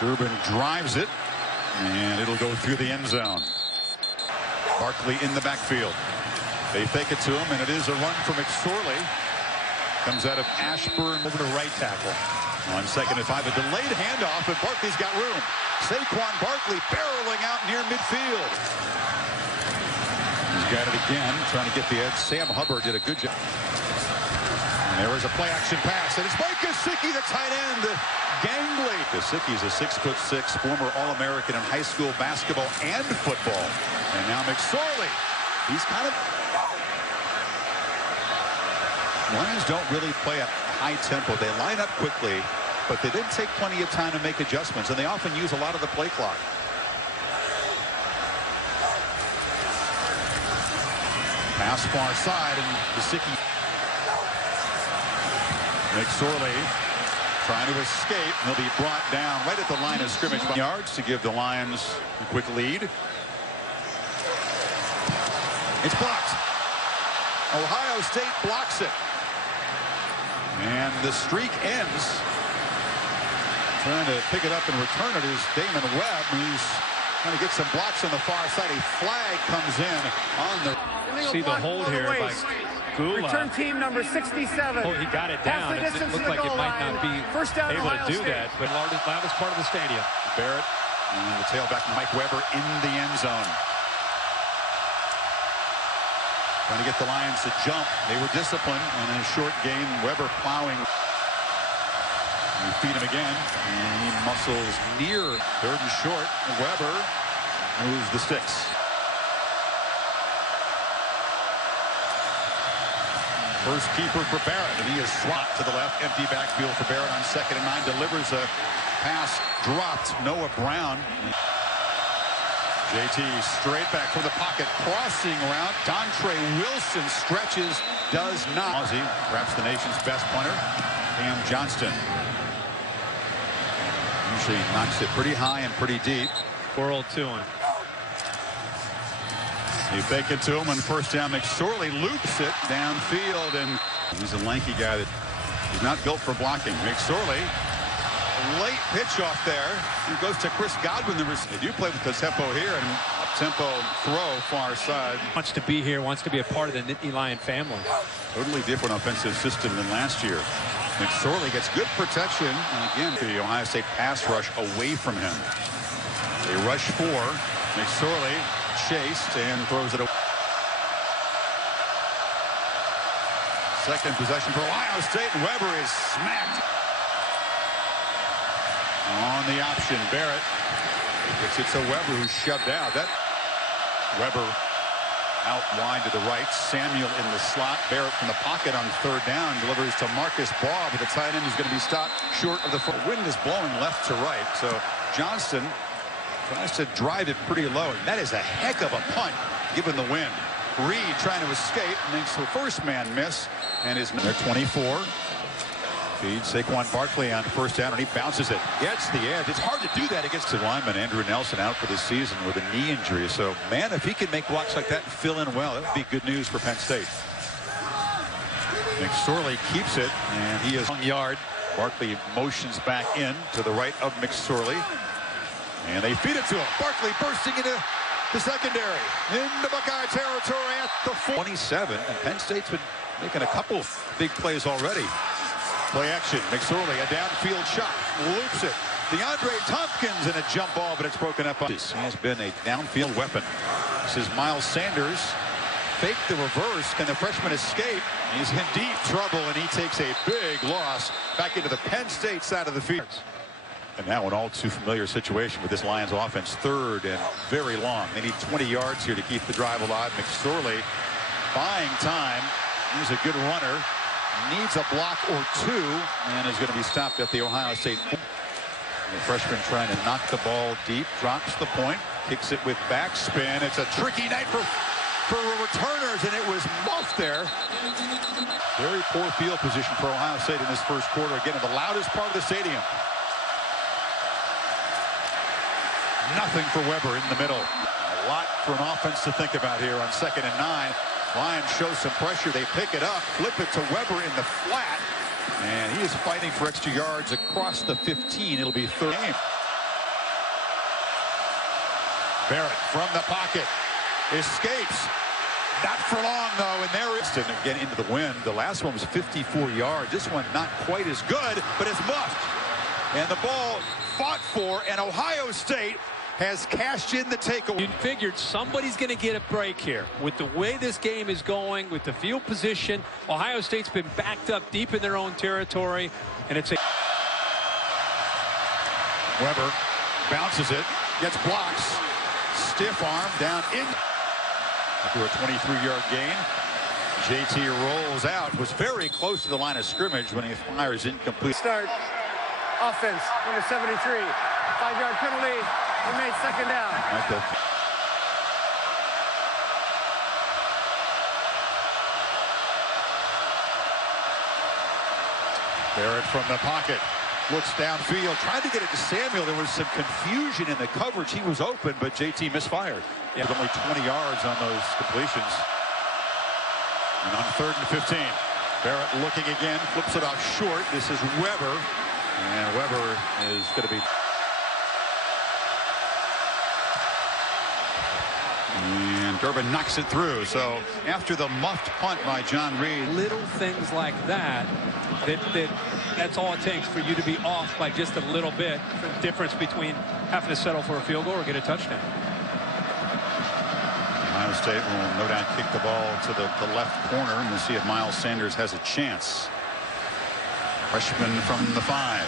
Durbin drives it, and it'll go through the end zone. Barkley in the backfield. They fake it to him, and it is a run for McSorley. Comes out of Ashburn over to right tackle. On 2nd and 5, a delayed handoff, and Barkley's got room. Saquon Barkley barreling out near midfield. He's got it again, trying to get the edge. Sam Hubbard did a good job. And there is a play-action pass, and it's Mike Gesicki, the tight end. Gangly. Gesicki's a 6'6", former All-American in high school basketball and football. And now McSorley. He's kind of... Lions don't really play at high tempo. They line up quickly, but they didn't take plenty of time to make adjustments, and they often use a lot of the play clock. Pass far side, and Gesicki. McSorley trying to escape. He'll be brought down right at the line of scrimmage. Yards to give the Lions a quick lead. It's blocked. Ohio State blocks it. And the streak ends. Trying to pick it up and return it is Damon Webb, who's trying to get some blocks on the far side. A flag comes in on the... See the hold here by Gula. Return team number 67. Oh, he got it down. It looked like it might not be able to do that, but loudest part of the stadium. Barrett and the tailback Mike Weber in the end zone. Trying to get the Lions to jump. They were disciplined, and in a short game, Weber plowing. We feed him again, and he muscles near 3rd and short. And Weber moves the sticks. First keeper for Barrett, and he is swapped to the left. Empty backfield for Barrett on 2nd and 9. Delivers a pass dropped. Noah Brown. JT straight back from the pocket, crossing route. Dontre Wilson stretches, does not. Ozzie, perhaps the nation's best punter. Cam Johnston usually knocks it pretty high and pretty deep. World to him. You fake it to him on 1st down. McSorley loops it downfield, and he's a lanky guy that he's not built for blocking. McSorley. Late pitch off there. He goes to Chris Godwin. They do play with the tempo here, and up-tempo throw far side. Wants to be here, wants to be a part of the Nittany Lion family. Totally different offensive system than last year. McSorley gets good protection, and again, the Ohio State pass rush away from him. They rush 4. McSorley chased and throws it away. Second possession for Ohio State, and Weber is smacked. On the option, Barrett gets it to Weber, who's shoved out. That Weber out wide to the right. Samuel in the slot. Barrett from the pocket on 3rd down delivers to Marcus Baugh, but the tight end is going to be stopped short of the foot. Wind is blowing left to right, so Johnston tries to drive it pretty low. And that is a heck of a punt given the wind. Reed trying to escape, makes the first man miss, and is there 24. Feeds Saquon Barkley on 1st down, and he bounces it. Gets the edge. It's hard to do that against the lineman. Andrew Nelson out for the season with a knee injury. So, man, if he can make blocks like that and fill in well, that would be good news for Penn State. McSorley keeps it, and he is on yard. Barkley motions back in to the right of McSorley. And they feed it to him. Barkley bursting into the secondary. Into Buckeye territory at the 27. And Penn State's been making a couple big plays already. Play action. McSorley, a downfield shot. Loops it. DeAndre Tompkins in a jump ball, but it's broken up. This has been a downfield weapon. This is Miles Sanders. Fake the reverse. Can the freshman escape? He's in deep trouble, and he takes a big loss back into the Penn State side of the field. And now an all too familiar situation with this Lions offense. 3rd and very long. They need 20 yards here to keep the drive alive. McSorley buying time. He's a good runner. Needs a block or 2, and is going to be stopped at the Ohio State. The freshman trying to knock the ball deep, drops the point, kicks it with backspin. It's a tricky night for returners, and it was muffed there. Very poor field position for Ohio State in this 1st quarter. Again, in the loudest part of the stadium. Nothing for Weber in the middle. A lot for an offense to think about here on 2nd and 9. Lions show some pressure. They pick it up, flip it to Weber in the flat, and he is fighting for extra yards across the 15. It'll be 3rd game. Barrett from the pocket. Escapes. Not for long, though, and there is again into the wind. The last one was 54 yards. This one not quite as good, but it's muffed. And the ball fought for, and Ohio State has cashed in the takeaway. You figured somebody's going to get a break here. With the way this game is going, with the field position, Ohio State's been backed up deep in their own territory, and it's a... Weber bounces it, gets blocks, stiff arm down in. After a 23-yard gain, JT rolls out. Was very close to the line of scrimmage when he fires incomplete. Start offense, number 73. 5-yard penalty. We made second down. Barrett from the pocket. Looks downfield, tried to get it to Samuel. There was some confusion in the coverage. He was open, but JT misfired. With only 20 yards on those completions. And on 3rd and 15, Barrett looking again, flips it off short. This is Weber, and Weber is going to be. And Durbin knocks it through. So after the muffed punt by John Reed. Little things like that, that's all it takes for you to be off by just a little bit. The difference between having to settle for a field goal or get a touchdown. Ohio State will no doubt kick the ball to the left corner, and we'll see if Miles Sanders has a chance. Freshman from the 5.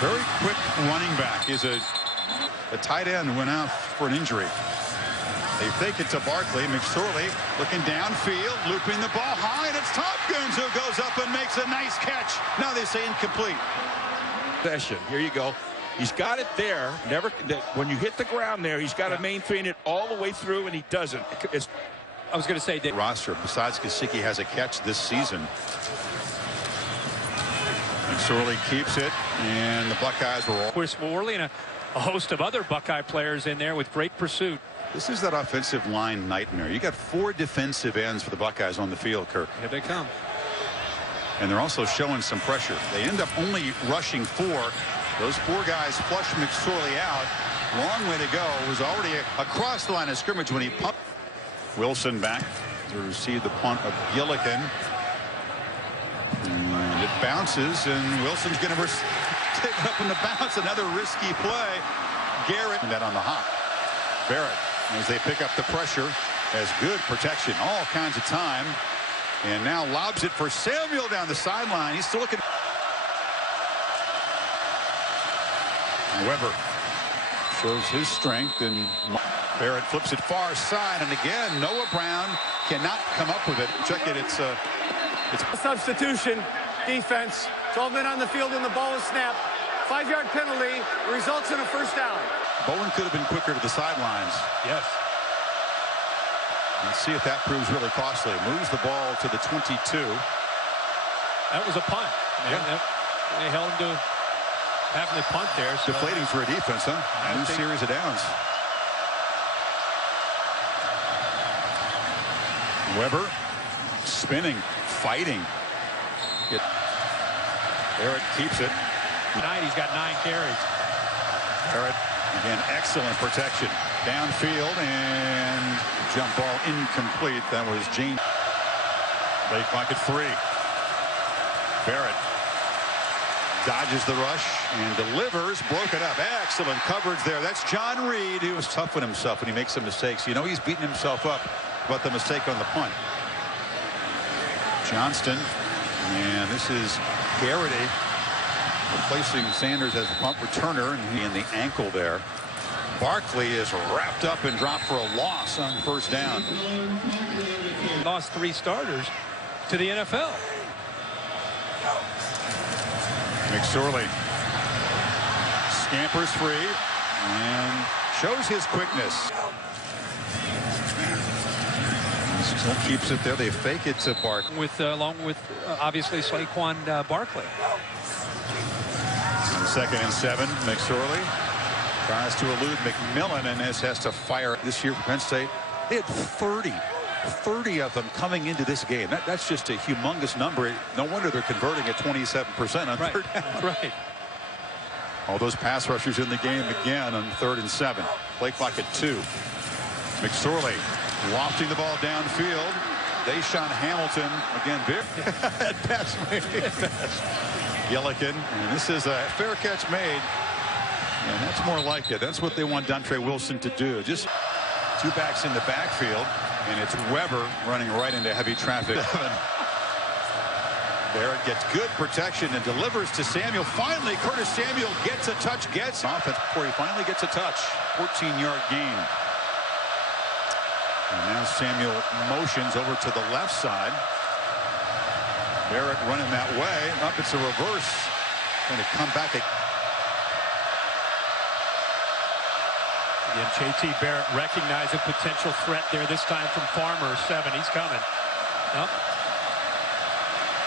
Very quick running back. Is a tight end went out for an injury. They fake it to Barkley. McSorley looking downfield, looping the ball high, and it's Tompkins who goes up and makes a nice catch. Now they say incomplete. Possession. Here you go. He's got it there. Never. When you hit the ground there, he's got to maintain it all the way through, and he doesn't. I was going to say that roster besides Gesicki has a catch this season. McSorley keeps it, and the Buckeyes will. Of course, Morley and a host of other Buckeye players in there with great pursuit. This is that offensive line nightmare. You got 4 defensive ends for the Buckeyes on the field, Kirk. Here they come. And they're also showing some pressure. They end up only rushing 4. Those 4 guys flush McSorley out. Long way to go. Was already across the line of scrimmage when he pumped. Wilson back to receive the punt of Gillikin. And it bounces, and Wilson's going to take it up in the bounce. Another risky play. Garrett and that on the hop. Barrett, as they pick up the pressure, has good protection all kinds of time. And now lobs it for Samuel down the sideline. He's still looking. Weber shows his strength, and Barrett flips it far side, and again Noah Brown cannot come up with it. Check it. It's a substitution defense. 12 men on the field when the ball is snapped. 5-yard penalty results in a first down. Bowen could have been quicker to the sidelines. Yes. Let's see if that proves really costly. Moves the ball to the 22. That was a punt. Yeah. They held him to having the punt there. So deflating for a defense, huh? New series of downs. Weber spinning, fighting. Barrett keeps it. Tonight he's got 9 carries. Barrett, again, excellent protection. Downfield, and jump ball incomplete. That was James. They clock at 3. Barrett dodges the rush and delivers. Broken up. Excellent coverage there. That's John Reed, who was tough on himself when he makes some mistakes. You know he's beating himself up about the mistake on the punt. Johnston, and this is Garrity replacing Sanders as the punt returner, and he in the ankle there. Barkley is wrapped up and dropped for a loss on first down. Lost 3 starters to the NFL. McSorley scampers free and shows his quickness. Still keeps it there. They fake it to Barkley. Along with obviously Saquon Barkley. 2nd and 7. McSorley tries to elude McMillan, and has to fire this year for Penn State. They had 30 of them coming into this game. That's just a humongous number. No wonder they're converting at 27% on third down. Right. All those pass rushers in the game again on 3rd and 7. Play clock at 2. McSorley lofting the ball downfield. Deshaun Hamilton again. Pass made. Gillikin, and this is a fair catch made. And that's more like it. That's what they want Dontre Wilson to do. Just 2 backs in the backfield, and it's Weber running right into heavy traffic. Barrett gets good protection and delivers to Samuel. Finally, Curtis Samuel gets a touch, gets offense before he finally gets a touch. 14-yard gain. And now Samuel motions over to the left side. Barrett running that way. Up, it's a reverse. Going to come back. Again, J.T. Barrett recognized a potential threat there, this time from Farmer. 7. He's coming. Nope.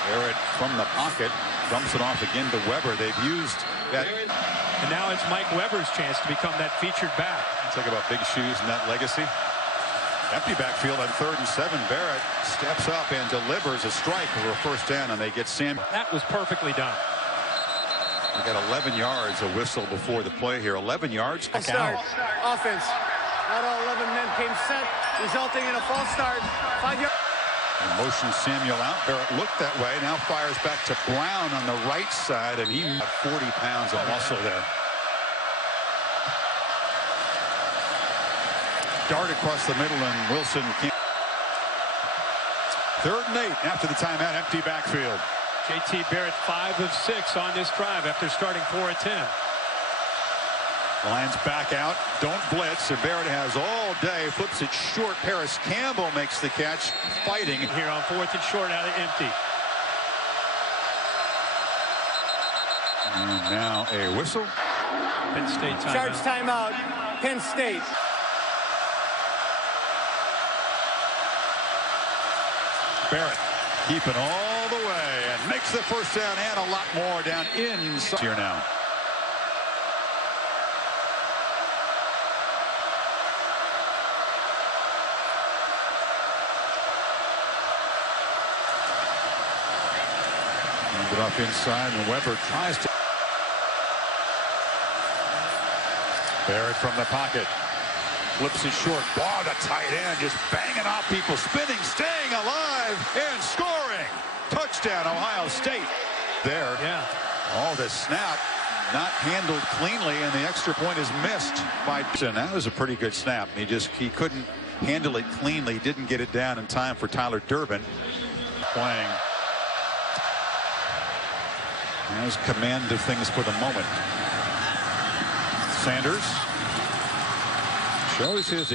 Barrett from the pocket dumps it off again to Weber. They've used that. And now it's Mike Weber's chance to become that featured back. Talk about big shoes and that legacy. Empty backfield on 3rd and 7. Barrett steps up and delivers a strike for a first down, and they get Sam. That was perfectly done. We got 11 yards, a whistle before the play here. 11 yards. Start. Offense. Not all 11 men came set, resulting in a false start. 5 yards. And motion Samuel out. Barrett looked that way. Now fires back to Brown on the right side, and he 40 pounds of muscle there. Dart across the middle, and Wilson can't. 3rd and 8 after the timeout. Empty backfield. J.T. Barrett 5 of 6 on this drive after starting 4 of 10. Lions back out, don't blitz, and Barrett has all day, flips it short. Paris Campbell makes the catch, fighting Here on 4th and short, out of empty. And now a whistle. Penn State timeout. Charge timeout. Penn State. Barrett keeping all the way and makes the first down, and a lot more down inside here now. It off inside, and Weber tries to. Barrett from the pocket. Flips it short. Ball, the tight end just banging off people, spinning, staying alive, and scoring. Touchdown, Ohio State. There. Yeah. Oh, the snap not handled cleanly, and the extra point is missed by. That was a pretty good snap. He couldn't handle it cleanly. He didn't get it down in time for Tyler Durbin. Playing. Has command of things for the moment. Sanders shows his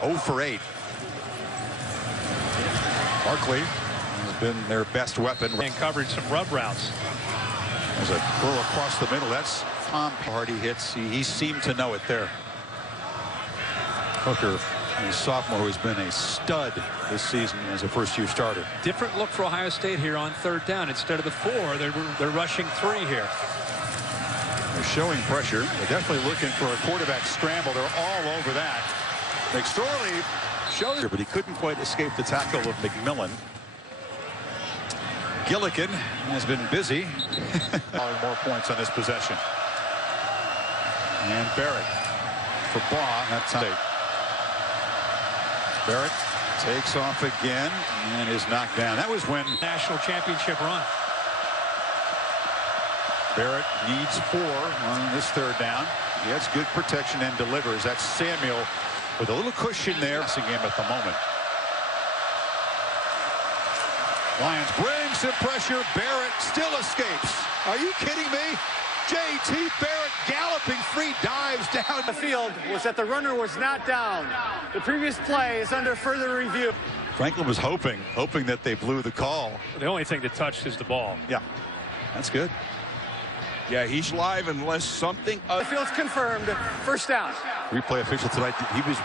0 for 8. Barkley has been their best weapon. And covered some rub routes. There's a throw across the middle. That's Tom Hardy hits. He seemed to know it there. Hooker, a sophomore who's been a stud this season as a first-year starter. Different look for Ohio State here on 3rd down. Instead of the 4, they're rushing 3 here. They're showing pressure. They're definitely looking for a quarterback scramble. They're all over that. McSorley shows, but he couldn't quite escape the tackle of McMillan. Gillikin has been busy. More points on this possession. And Barrett for Baugh. That's it. Barrett takes off again and is knocked down. That was when National championship run. Barrett needs 4 on this 3rd down. He has good protection and delivers. That's Samuel with a little cushion there. Passing game at the moment. Lions bring some pressure. Barrett still escapes. Are you kidding me? J.T. Barrett galloping free, dives down The field was that the runner was not down. The previous play is under further review. Franklin was hoping that they blew the call. The only thing that touched is the ball. Yeah, that's good. Yeah, he's live unless something. The field's confirmed. First down. Replay official tonight. He was.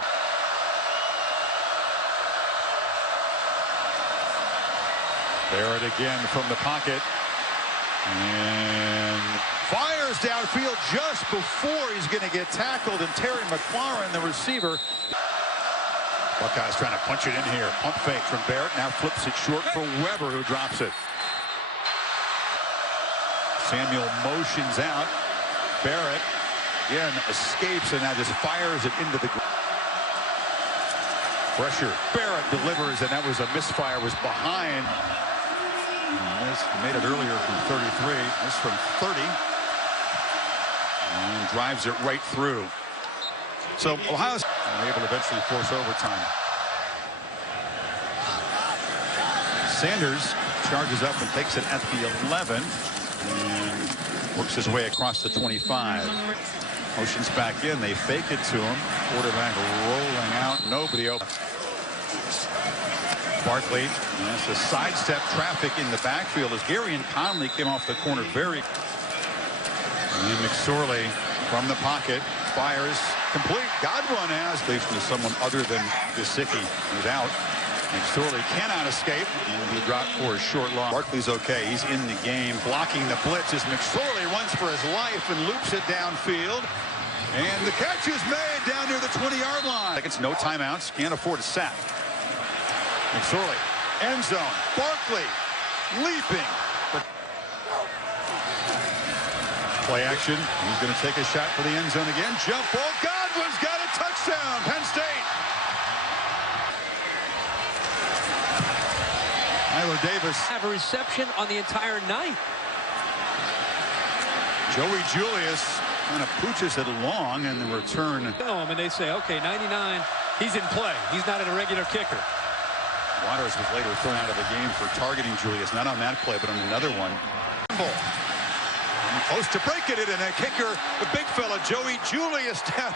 Barrett again from the pocket. And fires downfield just before he's going to get tackled. And Terry McLaurin, the receiver. Buckeyes trying to punch it in here. Pump fake from Barrett. Now flips it short for Weber, who drops it. Samuel motions out. Barrett again escapes and now just fires it into the pressure. Barrett delivers, and that was a misfire, was behind. Made it earlier from 33. This from 30. And drives it right through. So Ohio's able to eventually force overtime. Sanders charges up and takes it at the 11 and works his way across the 25. Motions back in. They fake it to him. Quarterback rolling out. Nobody open. Barkley has to sidestep traffic in the backfield as Gary and Conley came off the corner very. And McSorley from the pocket fires complete. Godwin has faced to someone other than Gesicki is out. McSorley cannot escape and he dropped for a short loss. Barkley's okay. He's in the game blocking the blitz as McSorley runs for his life and loops it downfield. And the catch is made down near the 20-yard line. It's no timeouts. Can't afford a sack. McSorley, end zone. Barkley leaping. Play action. He's going to take a shot for the end zone again. Jump ball. Godwin's got a touchdown. Penn State. Tyler Davis. Have a reception on the entire night. Joey Julius kind of pooches it along and the return. And they say, okay, 99, he's in play. He's not a regular kicker. Waters was later thrown out of the game for targeting Julius, not on that play, but on another one. Close to breaking it, and a kicker, the big fella, Joey Julius down.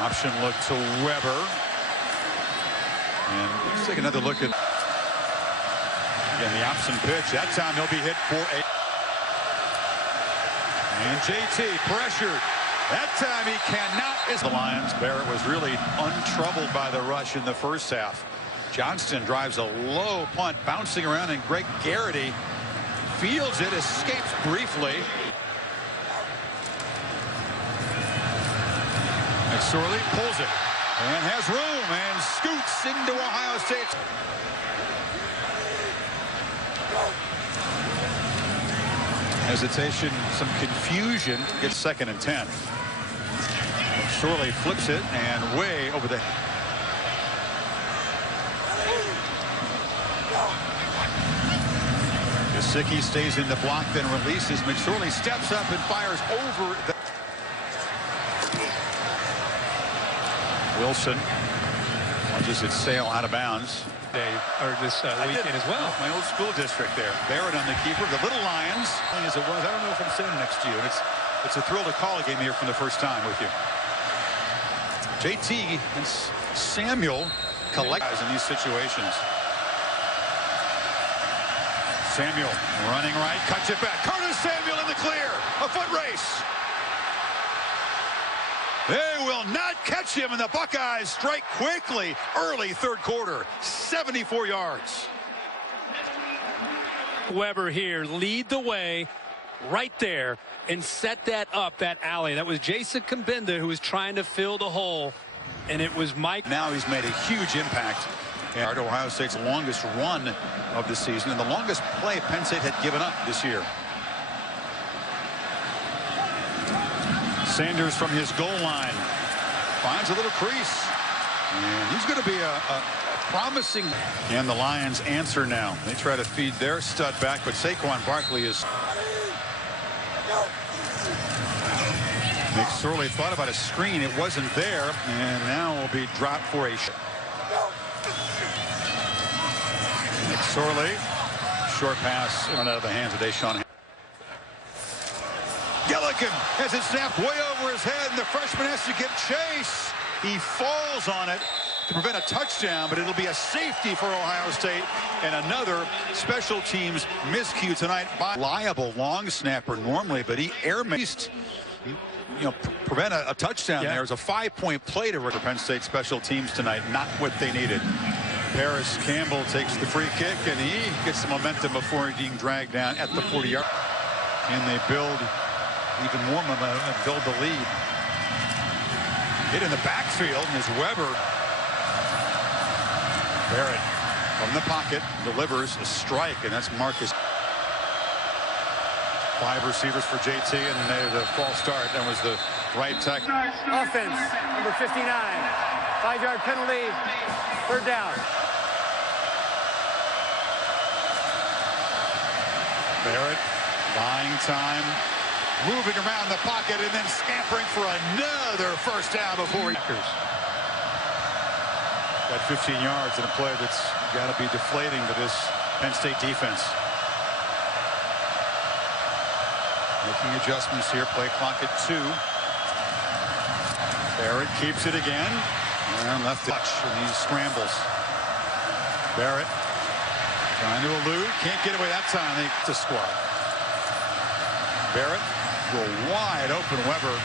Option look to Weber. And let's take another look at again the option pitch. That time he'll be hit for a. And JT pressured. That time he cannot. Is the Lions. Barrett was really untroubled by the rush in the first half. Johnston drives a low punt, bouncing around, and Greg Garrity fields it, escapes briefly. McSorley pulls it and has room and scoots into Ohio State. Hesitation, some confusion. Gets 2nd and 10. McSorley flips it and way over the. Gesicki stays in the block, then releases. McSorley steps up and fires over the. Wilson watches it sail out of bounds. This weekend as well. My old school district there. Barrett on the keeper. The Little Lions. As it was, I don't know if I'm sitting next to you. And it's a thrill to call a game here for the first time with you. JT and Samuel collect in these situations. Samuel running right, cuts it back. Curtis Samuel in the clear. A foot race. They will not catch him, and the Buckeyes strike quickly early third quarter. 74 yards. Weber here lead the way right there and set that up, that alley. That was Jason Kambinda who was trying to fill the hole, and it was Mike. Now he's made a huge impact. And Ohio State's longest run of the season and the longest play Penn State had given up this year. Sanders from his goal line finds a little crease, and he's going to be a promising. And the Lions answer now. They try to feed their stud back, but Saquon Barkley is. McSorley thought about a screen. It wasn't there, and now will be dropped for a. McSorley, short pass out of the hands of Deshaun. Gilligan has it snapped way over his head, and the freshman has to give chase. He falls on it to prevent a touchdown, but it'll be a safety for Ohio State, and another special teams miscue tonight by liable long snapper normally, but he air-maced, prevent a touchdown. There was a 5-point play to Penn State special teams tonight, not what they needed. Paris Campbell takes the free kick, and he gets the momentum before being dragged down at the 40-yard. And they build even more momentum and build the lead. Hit in the backfield, and as Weber. Barrett from the pocket delivers a strike, and that's Marcus. 5 receivers for JT, and there's a false start. That was the right tackle. Offense, number 59. 5-yard penalty, third down. Barrett buying time, moving around the pocket, and then scampering for another first down before he got 15 yards in a play that's got to be deflating to this Penn State defense. Making adjustments here, play clock at 2. Barrett keeps it again, and left touch, and he scrambles. Barrett trying to elude, can't get away that time. They get the squad. Barrett to a wide open Weber,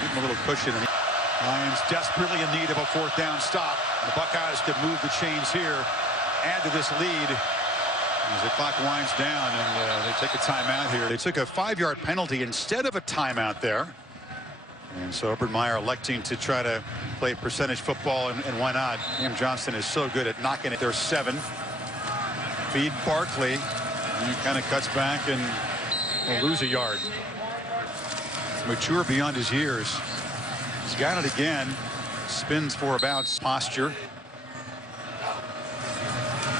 give him a little cushion. Lions desperately in need of a 4th down stop. The Buckeyes could move the chains here, add to this lead as the clock winds down, and they take a timeout here. They took a 5-yard penalty instead of a timeout there. And so Urban Meyer electing to try to play percentage football, and why not? Cam Johnston is so good at knocking it. There's 7. Feed Barkley, and he kind of cuts back and will lose a yard. Mature beyond his years. He's got it again. Spins for about posture.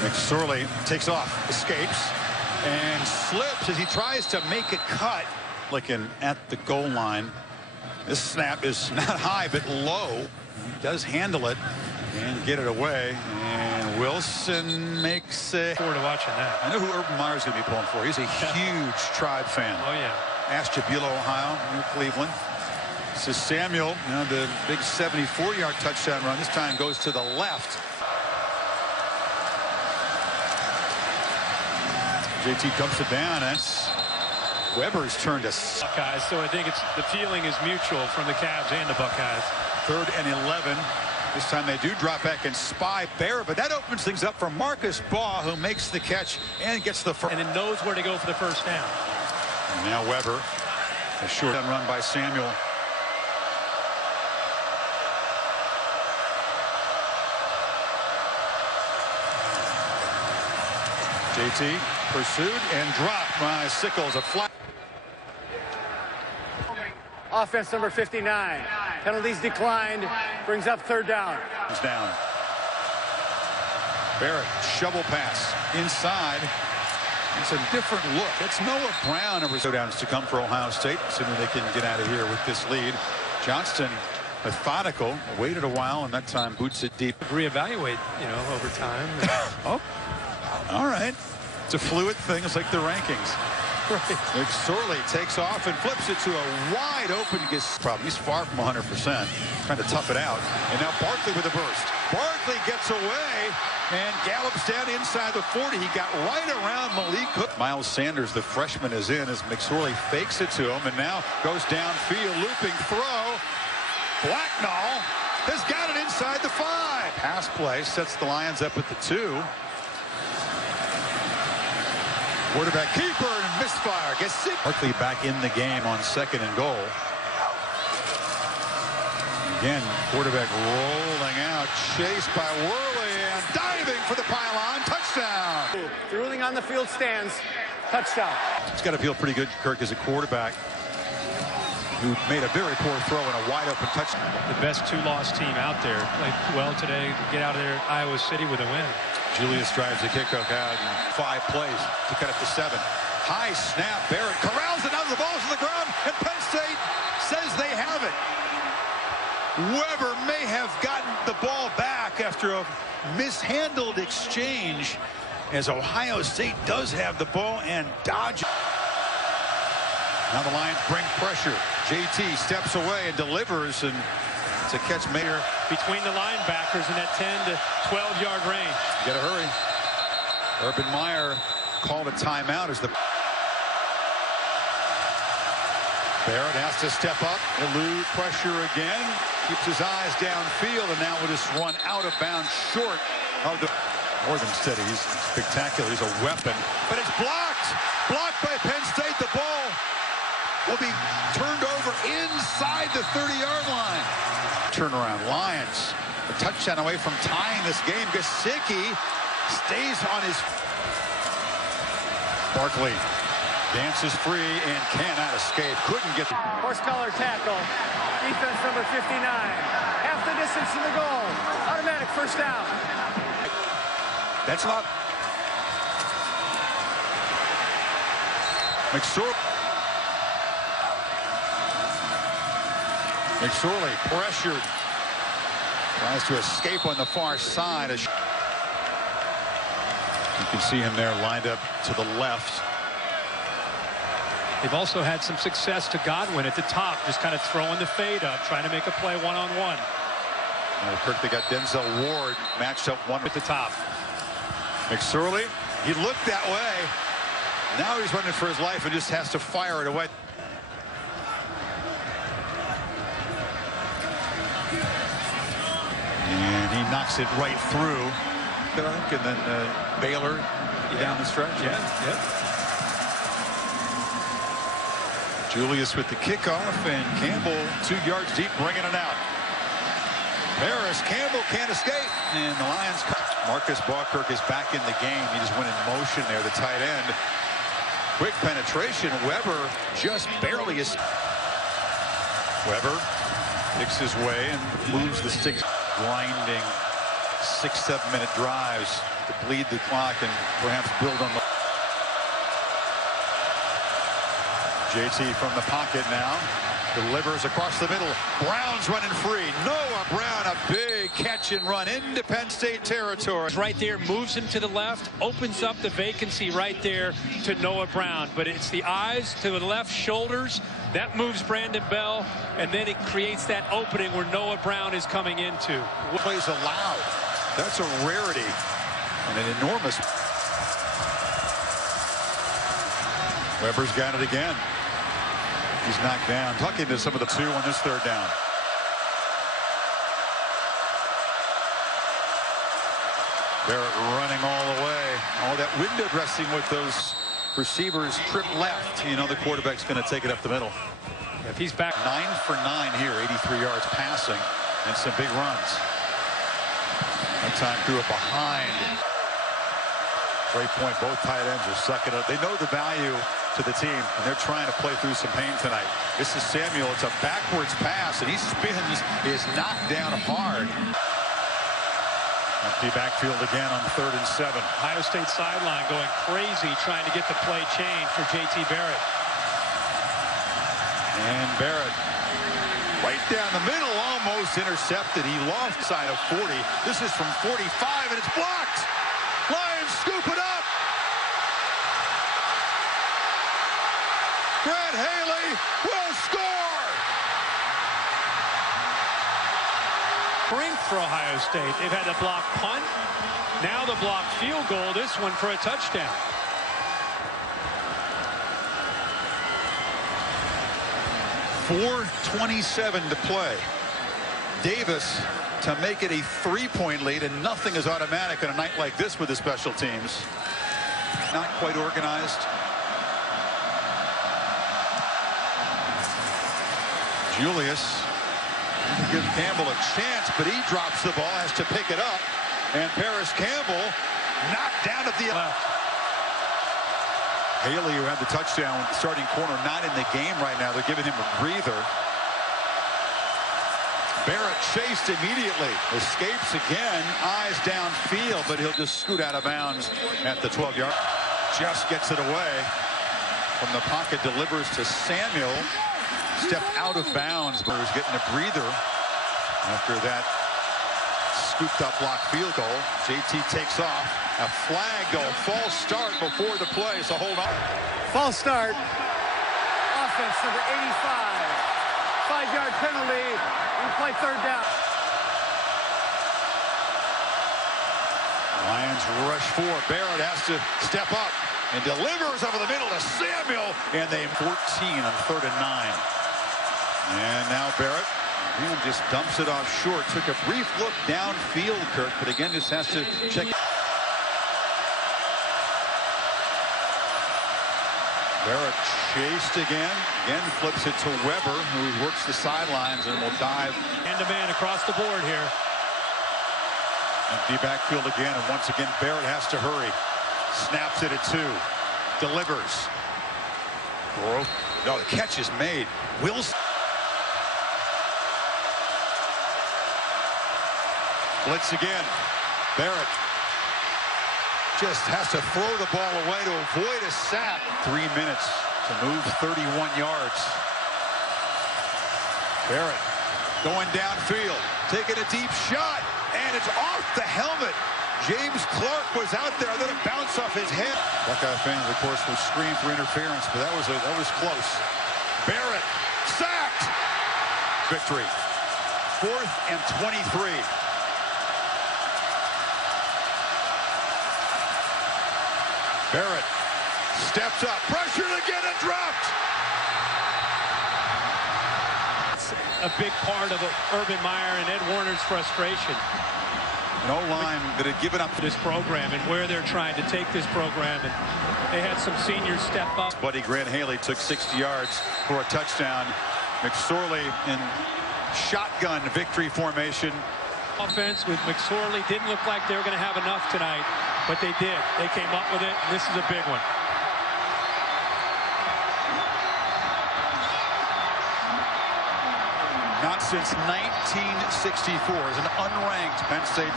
McSorley takes off, escapes, and slips as he tries to make a cut. Looking at the goal line. This snap is not high, but low. He does handle it and get it away. And Wilson makes it. Forward to watching that. I know who Urban Meyer's going to be pulling for. He's a huge Tribe fan. Oh, yeah. Ashtabula, Ohio, near Cleveland. This is Samuel, the big 74-yard touchdown run. This time goes to the left. JT dumps it down. That's Weber's turn to Buckeyes. So I think the feeling is mutual from the Cavs and the Buckeyes. 3rd and 11. This time they do drop back and spy Barrett, but that opens things up for Marcus Baugh, who makes the catch and gets the first. And it knows where to go for the first down. And now Weber, a short run by Samuel. JT pursued and dropped by Sickles. A flat. Offense, number 59. Penalties declined, brings up 3rd down. He's down. Barrett, shovel pass inside. It's a different look. It's Noah Brown over showdowns to come for Ohio State, assuming they can get out of here with this lead. Johnston, methodical, waited a while, and that time boots it deep. Reevaluate, over time. Oh, all right. It's a fluid thing. It's like the rankings. Right. McSorley takes off and flips it to a wide open problem. He's far from 100%. Trying to tough it out. And now Barkley with a burst. Barkley gets away and gallops down inside the 40. He got right around Malik Cook. Miles Sanders, the freshman, is in as McSorley fakes it to him and now goes downfield, looping throw. Blacknall has got it inside the 5. Pass play sets the Lions up at the 2. Quarterback keeper and misfire. Gets sick. Barkley back in the game on 2nd and goal. Again, quarterback rolling out, chased by Worley and diving for the pylon. Touchdown. Ruling on the field stands. Touchdown. It's got to feel pretty good, Kirk, as a quarterback who made a very poor throw and a wide open touchdown. The best 2-loss team out there. Played well today. Get out of there, Iowa City with a win. Julius drives the kickoff out in 5 plays to cut it to 7. High snap. Barrett corrals it out. The ball's on the ground, and Penn State says they have it. Weber may have gotten the ball back after a mishandled exchange, as Ohio State does have the ball and dodge. Now the Lions bring pressure. JT steps away and delivers, and it's a catch made between the linebackers in that 10 to 12-yard range. You got to hurry. Urban Meyer called a timeout as the Barrett has to step up, elude pressure again, keeps his eyes downfield, and now will just run out of bounds short of the more than steady. He's spectacular. He's a weapon, but it's blocked by Penn State. The ball will be turned over inside the 30-yard line. Turnaround. Lions a touchdown away from tying this game. Gesicki stays on his. Barkley Dances free and cannot escape. Couldn't get the Horse collar tackle. Defense number 59. Half the distance to the goal. Automatic first down. That's not McSorley pressured. Tries to escape on the far side. You can see him there lined up to the left. They've also had some success to Godwin at the top, just kind of throwing the fade up, trying to make a play one-on-one. Kirk, they got Denzel Ward matched up one at the top. McSorley, he looked that way. Now he's running for his life and just has to fire it away. And he knocks it right through. And then Baylor down the stretch. Yeah. Julius with the kickoff, and Campbell 2 yards deep, bringing it out. Harris, Campbell can't escape, and the Lions cut. Marcus Bawkirk is back in the game. He just went in motion there, the tight end. Quick penetration. Weber just barely is. Weber picks his way and moves the sticks. Grinding 6-7 minute drives to bleed the clock and perhaps build on the. JT from the pocket now. Delivers across the middle. Brown's running free. Noah Brown, a big catch and run into Penn State territory. Right there, moves him to the left, opens up the vacancy right there to Noah Brown. But it's the eyes to the left shoulders. That moves Brandon Bell, and then it creates that opening where Noah Brown is coming into. Plays allowed. That's a rarity and an enormous. Weber's got it again. He's knocked down. Tucking to some of the 2 on this 3rd down. Barrett running all the way. All that window dressing with those receivers. Trip left. You know the quarterback's going to take it up the middle. If he's back. 9 for 9 here. 83 yards passing and some big runs. That time threw it behind. Great point. Both tight ends are sucking up. They know the value to the team, and they're trying to play through some pain tonight. This is Samuel. It's a backwards pass, and he spins, is knocked down hard. Empty backfield again on 3rd and 7. Ohio State sideline going crazy trying to get the play changed for JT Barrett. And Barrett right down the middle, almost intercepted. He lost side of 40. This is from 45, and it's blocked. Lions scoop it up. Brad Haley will score. Brink for Ohio State. They've had to block punt. Now the block field goal. This one for a touchdown. .427 to play. Davis to make it a 3-point lead, and nothing is automatic on a night like this with the special teams. Not quite organized. Julius to give Campbell a chance, but he drops the ball, has to pick it up, and Paris Campbell knocked down at the left. Haley, who had the touchdown, starting corner, not in the game right now. They're giving him a breather. Barrett chased immediately, escapes again, eyes downfield, but he'll just scoot out of bounds at the 12-yard. Just gets it away from the pocket, delivers to Samuel. Step out of bounds, but he's getting a breather after that scooped up block field goal. JT takes off. A flag goal, false start before the play, so hold on. False start. Offense number 85. 5-yard penalty. We play 3rd down. Lions rush 4. Barrett has to step up and delivers over the middle to Samuel, and they 14 on 3rd and 9. And now Barrett, he just dumps it off short. Took a brief look downfield, Kirk, but again just has to check. Barrett chased again flips it to Weber, who works the sidelines and will dive. Man-to-man across the board here. Empty backfield again, and once again Barrett has to hurry. Snaps it at 2. Delivers. No, the catch is made. Wilson. Blitz again. Barrett just has to throw the ball away to avoid a sack. 3 minutes to move 31 yards. Barrett going downfield, taking a deep shot, and it's off the helmet. James Clark was out there, then it bounced off his head. Buckeye fans, of course, will scream for interference, but that was close. Barrett sacked. Victory. 4th and 23. Barrett steps up, pressured again and dropped. It's a big part of Urban Meyer and Ed Warner's frustration. An O-line that had given up This program and where they're trying to take this program, and they had some seniors step up. Buddy Grant Haley took 60 yards for a touchdown. McSorley in shotgun victory formation. Offense with McSorley didn't look like they were going to have enough tonight, but they did. They came up with it, and this is a big one. Not since 1964 as an unranked Penn State